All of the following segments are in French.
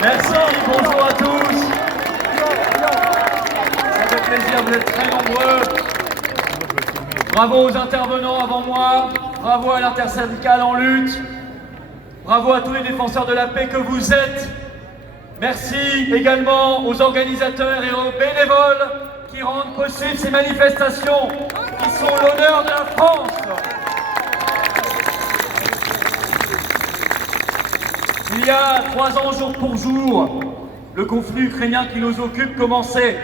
Merci, bonjour à tous. Ça fait plaisir, vous êtes très nombreux. Bravo aux intervenants avant moi, bravo à l'intersyndicale en lutte, bravo à tous les défenseurs de la paix que vous êtes. Merci également aux organisateurs et aux bénévoles qui rendent possible ces manifestations qui sont l'honneur de la France. Il y a 3 ans, jour pour jour, le conflit ukrainien qui nous occupe commençait.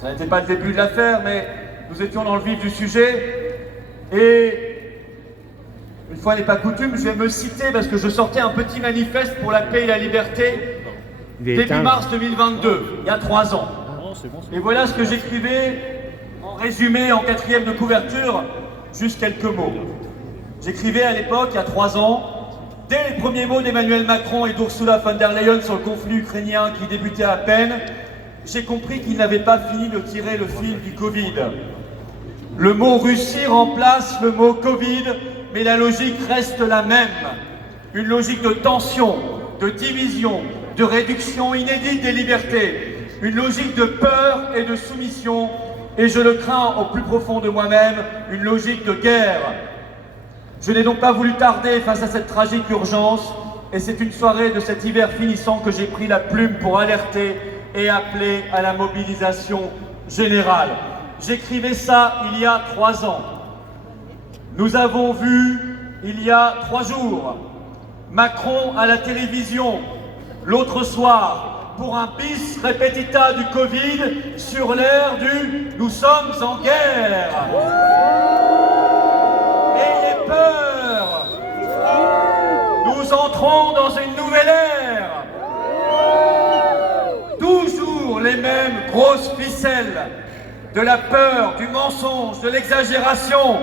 Ça n'était pas le début de l'affaire, mais nous étions dans le vif du sujet. Et une fois n'est pas coutume, je vais me citer parce que je sortais un petit manifeste pour la paix et la liberté début mars 2022, il y a 3 ans. Et voilà ce que j'écrivais en résumé, en 4e de couverture, juste quelques mots. J'écrivais à l'époque, il y a 3 ans, dès les premiers mots d'Emmanuel Macron et d'Ursula von der Leyen sur le conflit ukrainien qui débutait à peine, j'ai compris qu'ils n'avaient pas fini de tirer le fil du Covid. Le mot Russie remplace le mot Covid, mais la logique reste la même. Une logique de tension, de division, de réduction inédite des libertés. Une logique de peur et de soumission, et je le crains au plus profond de moi-même, une logique de guerre. Je n'ai donc pas voulu tarder face à cette tragique urgence, et c'est une soirée de cet hiver finissant que j'ai pris la plume pour alerter et appeler à la mobilisation générale. J'écrivais ça il y a 3 ans. Nous avons vu, il y a 3 jours, Macron à la télévision, l'autre soir, pour un bis repetita du Covid sur l'air du « Nous sommes en guerre ». Ayez peur, nous entrons dans une nouvelle ère. Toujours les mêmes grosses ficelles de la peur, du mensonge, de l'exagération,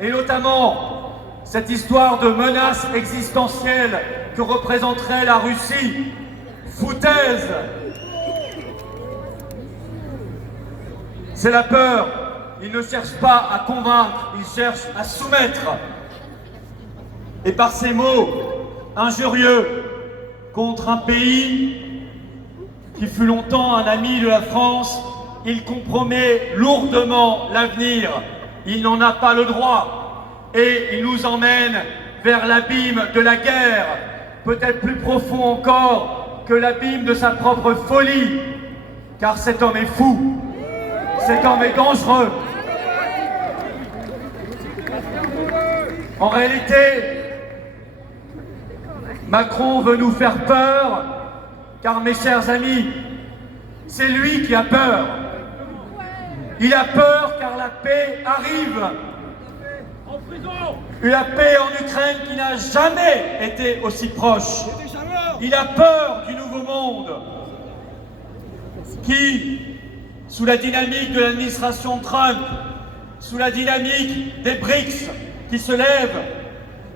et notamment cette histoire de menace existentielle que représenterait la Russie. Foutaise. C'est la peur. Ils ne cherchent pas à convaincre, ils cherchent à soumettre. Et par ces mots injurieux contre un pays qui fut longtemps un ami de la France, il compromet lourdement l'avenir. Il n'en a pas le droit. Et il nous emmène vers l'abîme de la guerre, peut-être plus profond encore que l'abîme de sa propre folie. Car cet homme est fou. Cet homme est dangereux. En réalité, Macron veut nous faire peur, car mes chers amis, c'est lui qui a peur. Il a peur car la paix arrive. La paix en Ukraine qui n'a jamais été aussi proche. Il a peur du nouveau monde qui, sous la dynamique de l'administration Trump, sous la dynamique des BRICS qui se lèvent,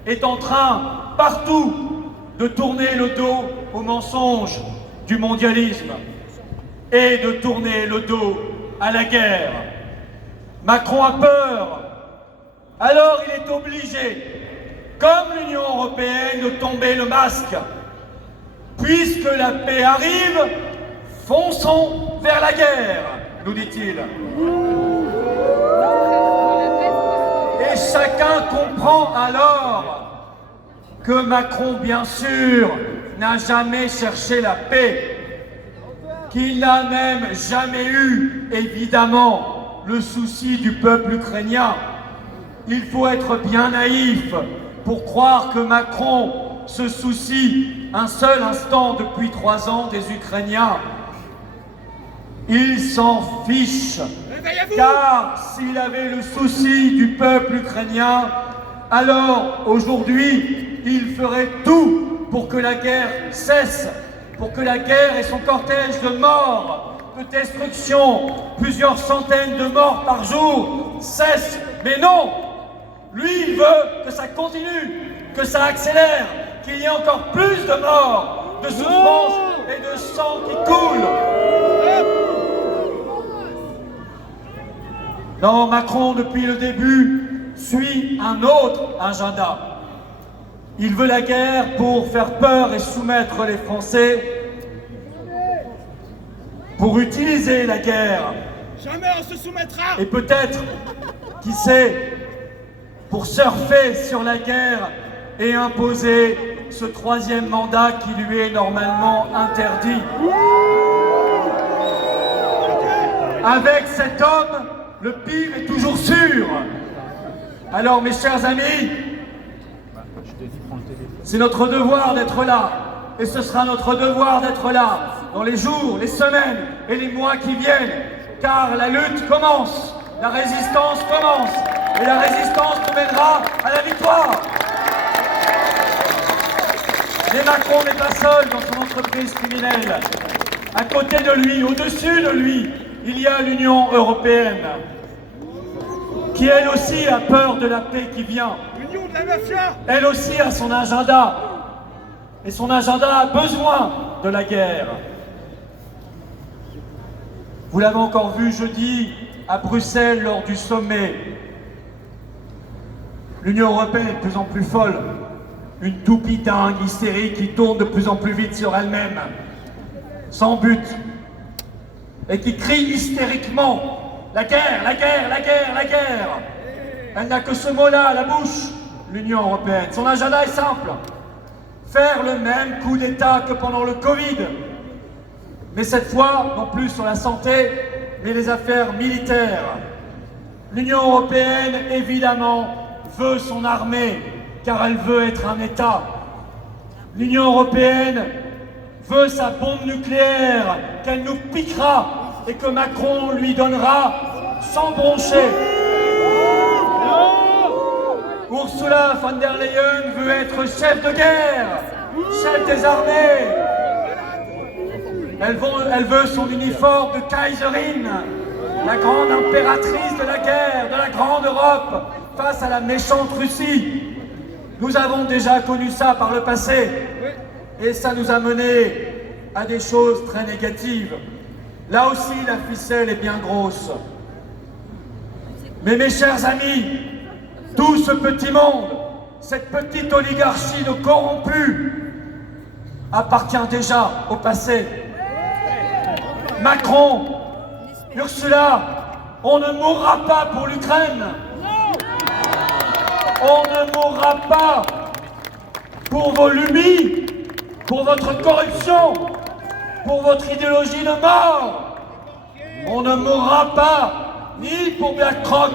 est en train partout de tourner le dos aux mensonges du mondialisme et de tourner le dos à la guerre. Macron a peur, alors il est obligé, comme l'Union européenne, de tomber le masque. Puisque la paix arrive, fonçons vers la guerre, nous dit-il. Et chacun comprend alors que Macron, bien sûr, n'a jamais cherché la paix, qu'il n'a même jamais eu, évidemment, le souci du peuple ukrainien. Il faut être bien naïf pour croire que Macron se soucie un seul instant depuis 3 ans des Ukrainiens. Il s'en fiche, car s'il avait le souci du peuple ukrainien, alors aujourd'hui, il ferait tout pour que la guerre cesse, pour que la guerre et son cortège de morts, de destruction, plusieurs centaines de morts par jour, cessent. Mais non! Lui, il veut que ça continue, que ça accélère, qu'il y ait encore plus de morts, de souffrances et de sang qui coule. Non, Macron, depuis le début, suit un autre agenda. Il veut la guerre pour faire peur et soumettre les Français, pour utiliser la guerre. Jamais on se soumettra. Et peut-être, qui sait, pour surfer sur la guerre et imposer ce troisième mandat qui lui est normalement interdit. Avec cet homme, le pire est toujours sûr. Alors mes chers amis, c'est notre devoir d'être là. Et ce sera notre devoir d'être là dans les jours, les semaines et les mois qui viennent. Car la lutte commence, la résistance commence. Et la résistance nous mènera à la victoire. Mais Macron n'est pas seul dans son entreprise criminelle. À côté de lui, au-dessus de lui, il y a l'Union européenne, qui elle aussi a peur de la paix qui vient. L'union de la mafia. Elle aussi a son agenda. Et son agenda a besoin de la guerre. Vous l'avez encore vu jeudi à Bruxelles lors du sommet. L'Union européenne est de plus en plus folle. Une toupie dingue, hystérique, qui tourne de plus en plus vite sur elle-même, sans but, et qui crie hystériquement « La guerre, la guerre, la guerre, la guerre !» Elle n'a que ce mot-là à la bouche, l'Union européenne. Son agenda est simple. Faire le même coup d'État que pendant le Covid. Mais cette fois, non plus sur la santé, mais les affaires militaires. L'Union européenne, évidemment, veut son armée, car elle veut être un État. L'Union européenne veut sa bombe nucléaire, qu'elle nous piquera et que Macron lui donnera sans broncher. Ursula von der Leyen veut être chef de guerre, chef des armées. Elle veut son uniforme de Kaiserin, la grande impératrice de la guerre, de la grande Europe, face à la méchante Russie. Nous avons déjà connu ça par le passé, et ça nous a mené à des choses très négatives. Là aussi, la ficelle est bien grosse. Mais mes chers amis, tout ce petit monde, cette petite oligarchie de corrompus, appartient déjà au passé. Macron, Ursula, on ne mourra pas pour l'Ukraine. On ne mourra pas pour vos lubies, pour votre corruption, pour votre idéologie de mort. On ne mourra pas ni pour BlackRock,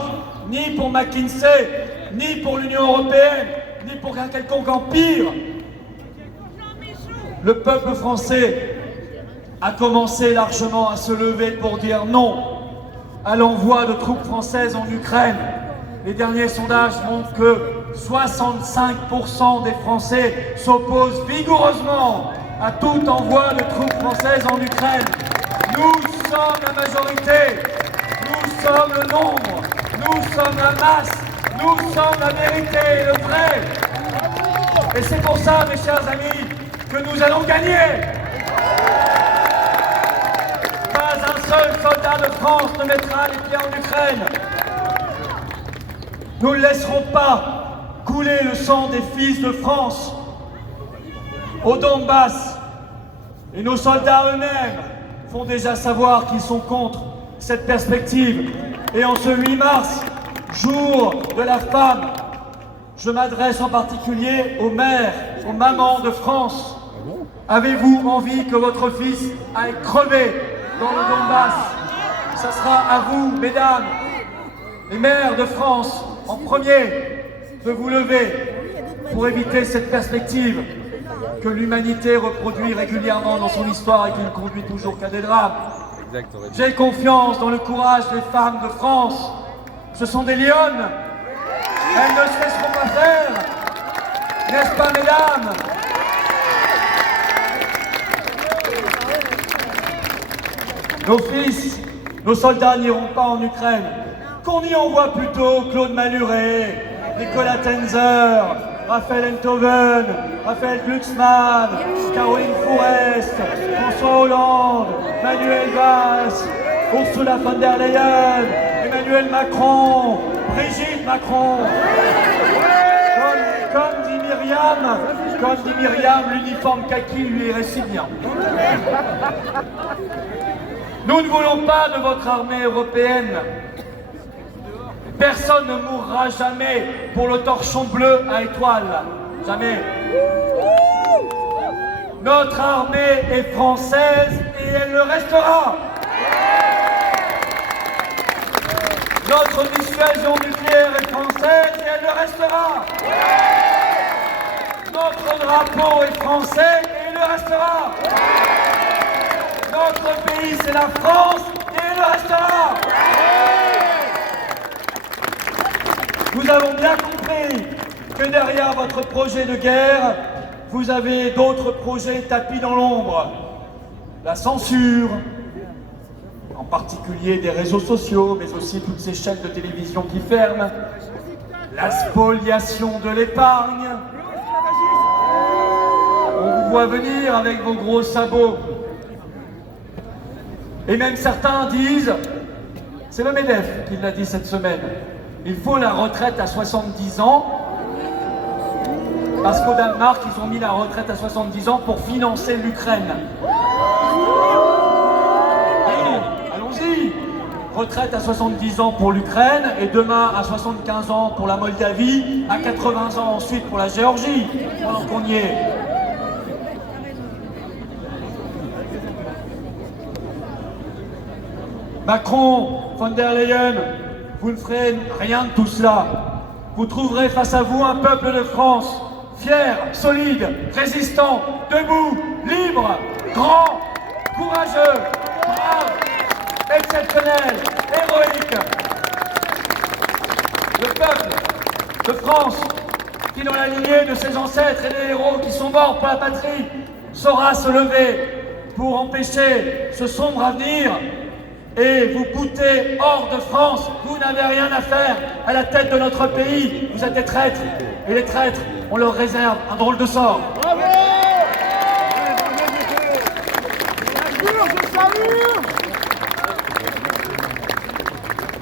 ni pour McKinsey, ni pour l'Union européenne, ni pour un quelconque empire. Le peuple français a commencé largement à se lever pour dire non à l'envoi de troupes françaises en Ukraine. Les derniers sondages montrent que 65% des Français s'opposent vigoureusement à tout envoi de troupes françaises en Ukraine. Nous sommes la majorité, nous sommes le nombre, nous sommes la masse, nous sommes la vérité et le vrai. Et c'est pour ça, mes chers amis, que nous allons gagner. Pas un seul soldat de France ne mettra les pieds en Ukraine. Nous ne laisserons pas couler le sang des fils de France au Donbass. Et nos soldats eux-mêmes font déjà savoir qu'ils sont contre cette perspective. Et en ce 8 mars, jour de la femme, je m'adresse en particulier aux mères, aux mamans de France. Avez-vous envie que votre fils aille crever dans le Donbass? Ça sera à vous, mesdames, les mères de France, en premier, de vous lever pour éviter cette perspective que l'humanité reproduit régulièrement dans son histoire et qui ne conduit toujours qu'à des drames. J'ai confiance dans le courage des femmes de France. Ce sont des lionnes. Elles ne se laisseront pas faire. N'est-ce pas, mesdames? Nos fils, nos soldats n'iront pas en Ukraine. Qu'on y envoie plutôt Claude Malhuret, Nicolas Tenzer, Raphaël Enthoven, Raphaël Glucksmann, Caroline Fourest, François Hollande, Manuel Valls, Ursula von der Leyen, Emmanuel Macron, Brigitte Macron. Comme dit Myriam Myriam, comme dit Myriam, l'uniforme kaki lui irait si bien. Nous ne voulons pas de votre armée européenne. Personne ne mourra jamais pour le torchon bleu à étoiles. Jamais. Notre armée est française et elle le restera. Notre dissuasion nucléaire est française et elle le restera. Notre drapeau est français et il le restera. Notre pays c'est la France et il le restera. Nous avons bien compris que derrière votre projet de guerre, vous avez d'autres projets tapis dans l'ombre. La censure, en particulier des réseaux sociaux, mais aussi toutes ces chaînes de télévision qui ferment, la spoliation de l'épargne. On vous voit venir avec vos gros sabots. Et même certains disent, c'est le MEDEF qui l'a dit cette semaine, il faut la retraite à 70 ans, parce qu'au Danemark, ils ont mis la retraite à 70 ans pour financer l'Ukraine. Allons-y, retraite à 70 ans pour l'Ukraine, et demain à 75 ans pour la Moldavie, à 80 ans ensuite pour la Géorgie, pendant qu'on y est. Macron, von der Leyen, vous ne ferez rien de tout cela. Vous trouverez face à vous un peuple de France, fier, solide, résistant, debout, libre, grand, courageux, brave, exceptionnel, héroïque. Le peuple de France, qui dans la lignée de ses ancêtres et des héros qui sont morts pour la patrie, saura se lever pour empêcher ce sombre avenir. Et vous boutez hors de France, vous n'avez rien à faire à la tête de notre pays, vous êtes des traîtres, et les traîtres, on leur réserve un drôle de sort. Bravo!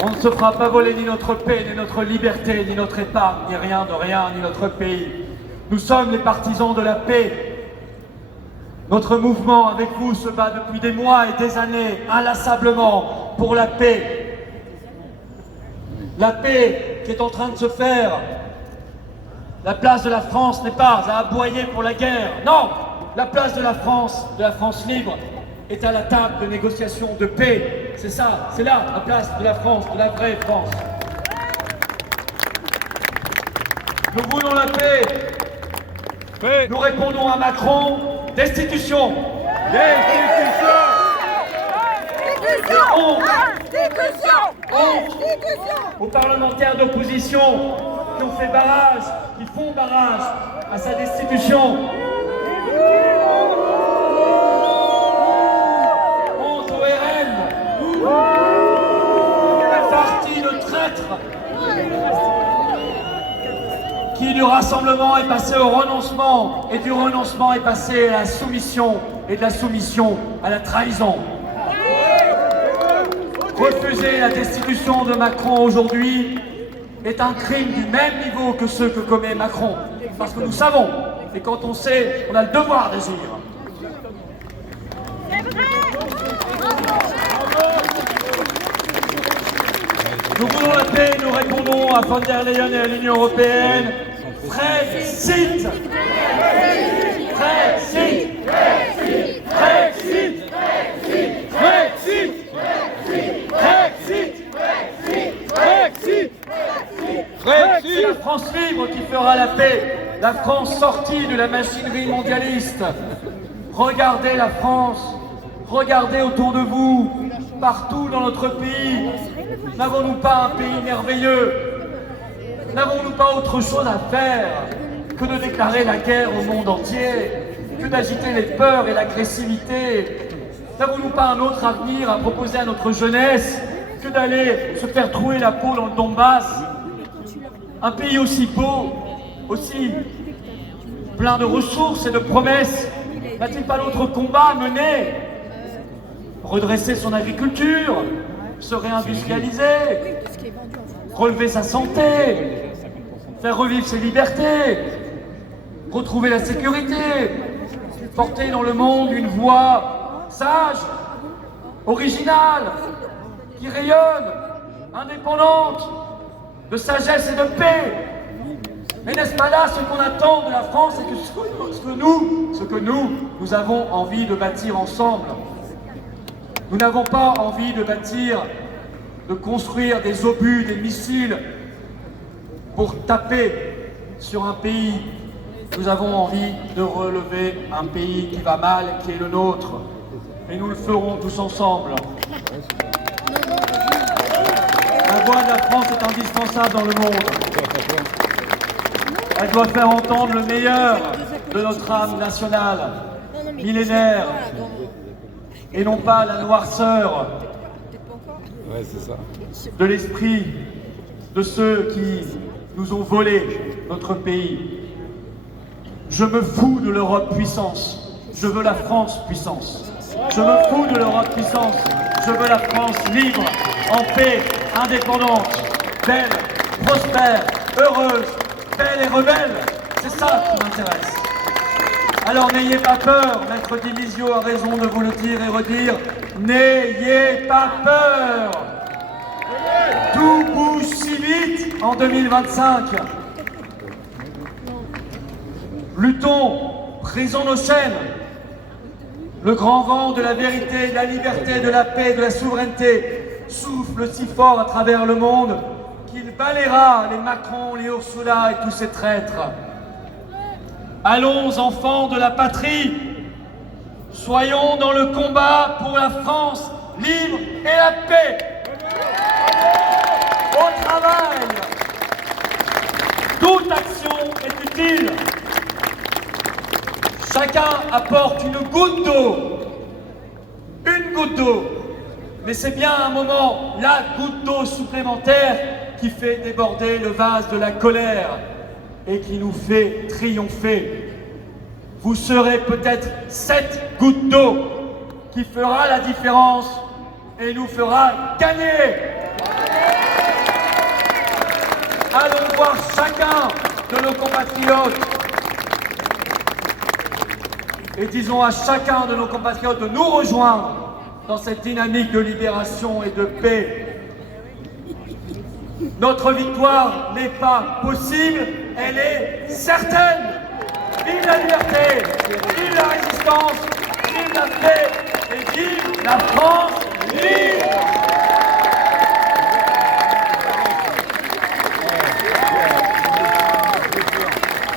On ne se fera pas voler ni notre paix, ni notre liberté, ni notre épargne, ni rien de rien, ni notre pays. Nous sommes les partisans de la paix. Notre mouvement avec vous se bat depuis des mois et des années, inlassablement, pour la paix. La paix qui est en train de se faire. La place de la France n'est pas à aboyer pour la guerre. Non, la place de la France libre, est à la table de négociation de paix. C'est ça, c'est là la place de la France, de la vraie France. Nous voulons la paix. Nous répondons à Macron. Destitution! Destitution! Honte aux parlementaires d'opposition qui ont fait barrage, qui font barrage à sa destitution. Honte au RN, parti de traîtres qui du rassemblement est passé au renoncement, et du renoncement est passé à la soumission, et de la soumission à la trahison. Refuser la destitution de Macron aujourd'hui est un crime du même niveau que ceux que commet Macron. Parce que nous savons, et quand on sait, on a le devoir d'agir. Nous voulons la paix, nous répondons à von der Leyen et à l'Union européenne. Frexit! Frexit! Frexit! Frexit! Frexit! C'est la France libre qui fera la paix, la France sortie de la machinerie mondialiste. Regardez la France, regardez autour de vous, partout dans notre pays. N'avons-nous pas un pays merveilleux? N'avons-nous pas autre chose à faire que de déclarer la guerre au monde entier, que d'agiter les peurs et l'agressivité? N'avons-nous pas un autre avenir à proposer à notre jeunesse que d'aller se faire trouer la peau dans le Donbass? Un pays aussi beau, aussi plein de ressources et de promesses, n'a-t-il pas d'autre combat à mener? Redresser son agriculture, se réindustrialiser, relever sa santé, faire revivre ses libertés, retrouver la sécurité, porter dans le monde une voix sage, originale, qui rayonne, indépendante, de sagesse et de paix. Mais n'est-ce pas là ce qu'on attend de la France et ce que nous avons envie de bâtir ensemble? Nous n'avons pas envie de construire des obus, des missiles pour taper sur un pays. Nous avons envie de relever un pays qui va mal, qui est le nôtre. Et nous le ferons tous ensemble. La voix de la France est indispensable dans le monde. Elle doit faire entendre le meilleur de notre âme nationale, millénaire, et non pas la noirceur de l'esprit de ceux qui nous ont volé notre pays. Je me fous de l'Europe puissance, je veux la France puissance. Je me fous de l'Europe puissance, je veux la France libre, en paix, indépendante, belle, prospère, heureuse, belle et rebelle. C'est ça qui m'intéresse. Alors n'ayez pas peur, Maître Dimisio a raison de vous le dire et redire, n'ayez pas peur. Tout bouge si vite en 2025. Luttons, brisons nos chaînes. Le grand vent de la vérité, de la liberté, de la paix, de la souveraineté souffle si fort à travers le monde qu'il balayera les Macron, les Ursula et tous ces traîtres. Allons, enfants de la patrie, soyons dans le combat pour la France libre et la paix. Au travail, toute action est utile. Chacun apporte une goutte d'eau, mais c'est bien un moment, la goutte d'eau supplémentaire qui fait déborder le vase de la colère et qui nous fait triompher. Vous serez peut-être cette goutte d'eau qui fera la différence et nous fera gagner. Allons voir chacun de nos compatriotes et disons à chacun de nos compatriotes de nous rejoindre dans cette dynamique de libération et de paix. Notre victoire n'est pas possible, elle est certaine. Vive la liberté, vive la résistance, vive la paix et vive la France libre!